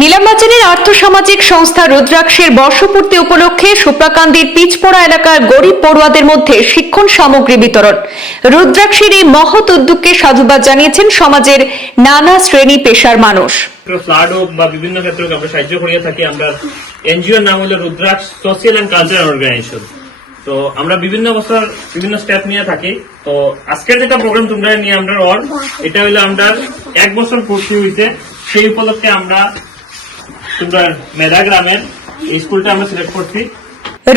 নীলামবাজারের আর্থসামাজিক সংস্থা রুদ্রাক্ষের বর্ষপূর্তি উপলক্ষে সুপ্রাকান্দির পিচপড়া এলাকার গরিব পড়ুয়াদের মধ্যে শিক্ষণ সামগ্রী বিতরণ। রুদ্রাক্ষের এই মহৎ উদ্যোগকে সাধুবাদ জানিয়েছেন সমাজের নানা শ্রেণি পেশার মানুষ। ফ্লাড হোক বা বিভিন্ন ক্ষেত্রে আমরা সাহায্য করিয়ে থাকি। আমরা এনজিওর নাম হলো Rudraksha social and cultural organisation. তো আমরা বিভিন্ন বছর বিভিন্ন স্টেপ নিয়ে থাকি। তো আজকের যেটা প্রোগ্রাম তোমরা নিয়ে আমরা এটা হলো আমরা এক বছর পূর্তি হয়েছে সেই উপলক্ষে আমরা মেধা গ্রামের, এই স্কুলটা আমরা সিলেক্ট করছি।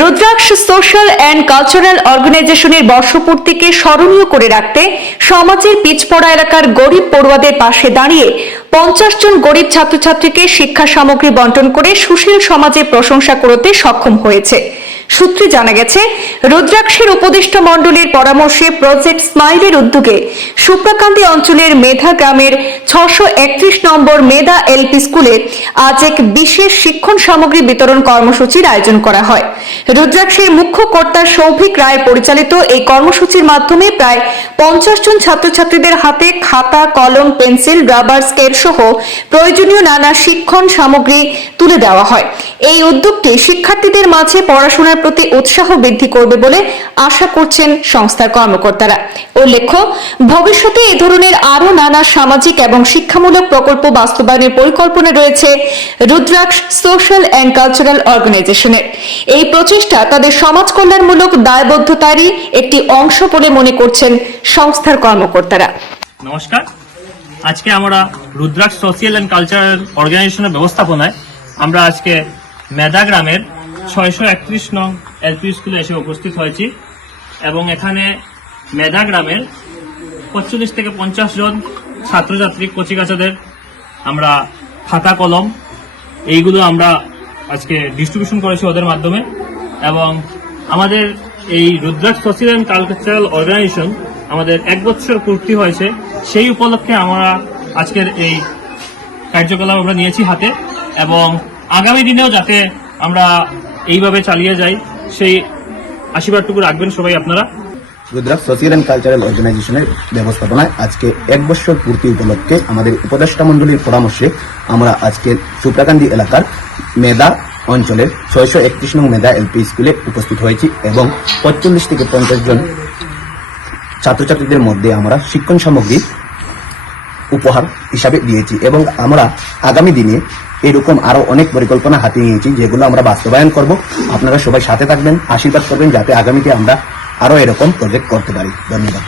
রুদ্রাক্ষ সোশ্যাল অ্যান্ড কালচারাল অর্গানাইজেশনের বর্ষপূর্তিকে স্মরণীয় করে রাখতে সমাজের পিছপড়া এলাকার গরিব পড়ুয়াদের পাশে দাঁড়িয়ে পঞ্চাশ জন গরিব ছাত্রছাত্রীকে শিক্ষা সামগ্রী বন্টন করে সুশীল সমাজে প্রশংসা করতে সক্ষম হয়েছে। সূত্রে জানা গেছে, রুদ্রাক্ষের উপদেষ্টা মণ্ডলীর পরামর্শে প্রজেক্ট স্মাইলের উদ্যোগে সুপ্রাকান্তি অঞ্চলের মেধা গ্রামের ছশো একত্রিশ নম্বর মেধা এলপি স্কুলে আজ এক বিশেষ শিক্ষণ সামগ্রী বিতরণ কর্মসূচির আয়োজন করা হয়। রুদ্রাক্ষের মুখ্য কর্তা সৌভিক রায় পরিচালিত এই কর্মসূচির মাধ্যমে প্রায় পঞ্চাশ জন ছাত্রছাত্রীদের হাতে খাতা, কলম, পেন্সিল, রাবার, স্কেল সহ প্রয়োজনীয় নানা শিক্ষণ সামগ্রী তুলে দেওয়া হয়। এই উদ্যোগটি শিক্ষার্থীদের মাঝে পড়াশোনার প্রতি উৎসাহ বৃদ্ধি করবে বলে আশা করছেন সংস্থার কর্মকর্তারা। উল্লেখ্য, ভবিষ্যতে এ ধরনের আরও নানা সামাজিক এবং শিক্ষামূলক প্রকল্প বাস্তবায়নের পরিকল্পনা রয়েছে রুদ্রাক্ষ সোশ্যাল অ্যান্ড কালচারাল অর্গানাইজেশনের। এই প্রচেষ্টা তাদের সমাজ কল্যাণমূলক দায়বদ্ধতারই একটি অংশ বলে মনে করছেন সংস্থার কর্মকর্তারা। নমস্কার। আজকে আমরা রুদ্রাক্ষ সোশিয়াল অ্যান্ড কালচারাল অর্গানাইজেশনের ব্যবস্থাপনায় আমরা আজকে মেধা গ্রামের ছয়শো একত্রিশ নং এলপি স্কুলে এসে উপস্থিত হয়েছি এবং এখানে মেধা গ্রামের পঁয়তাল্লিশ থেকে পঞ্চাশ জন ছাত্রছাত্রী, কচিকাচাদের আমরা খাতা, কলম এইগুলো আমরা আজকে ডিস্ট্রিবিউশন করেছি ওদের মাধ্যমে এবং আমাদের এই Rudraksha social and cultural organisation আমাদের এক বছর পূর্তি হয়েছে। সেই উপলক্ষে আমরা আজকের এই কার্যকলাপ আমরা নিয়েছি হাতে এবং আগামী দিনেও যাতে আমরা এইভাবে চালিয়ে যাই, সেই আশীর্বাদটুকু রাখবেন সবাই আপনারা। রুদ্রাক্ষ সোশিয়াল অ্যান্ড কালচারাল অর্গানাইজেশনের ব্যবস্থাপনায় আজকে এক বছর পূর্তি উপলক্ষে আমাদের উপদেষ্টা মণ্ডলীর পরামর্শে আমরা আজকে সুপ্রাকান্দি এলাকার মেধা অঞ্চলের ছয়শো একত্রিশ নং মেধা এলপি স্কুলে উপস্থিত হয়েছি এবং পঁয়তাল্লিশ থেকে পঞ্চাশ জন ছাত্রছাত্রীদের মধ্যে আমরা শিক্ষণ সামগ্রী উপহার হিসাবে দিয়েছি এবং আমরা আগামী দিনে এরকম আরও অনেক পরিকল্পনা হাতে নিয়েছি, যেগুলো আমরা বাস্তবায়ন করব। আপনারা সবাই সাথে থাকবেন, আশীর্বাদ করবেন, যাতে আগামীতে আমরা আরও এরকম প্রজেক্ট করতে পারি। ধন্যবাদ।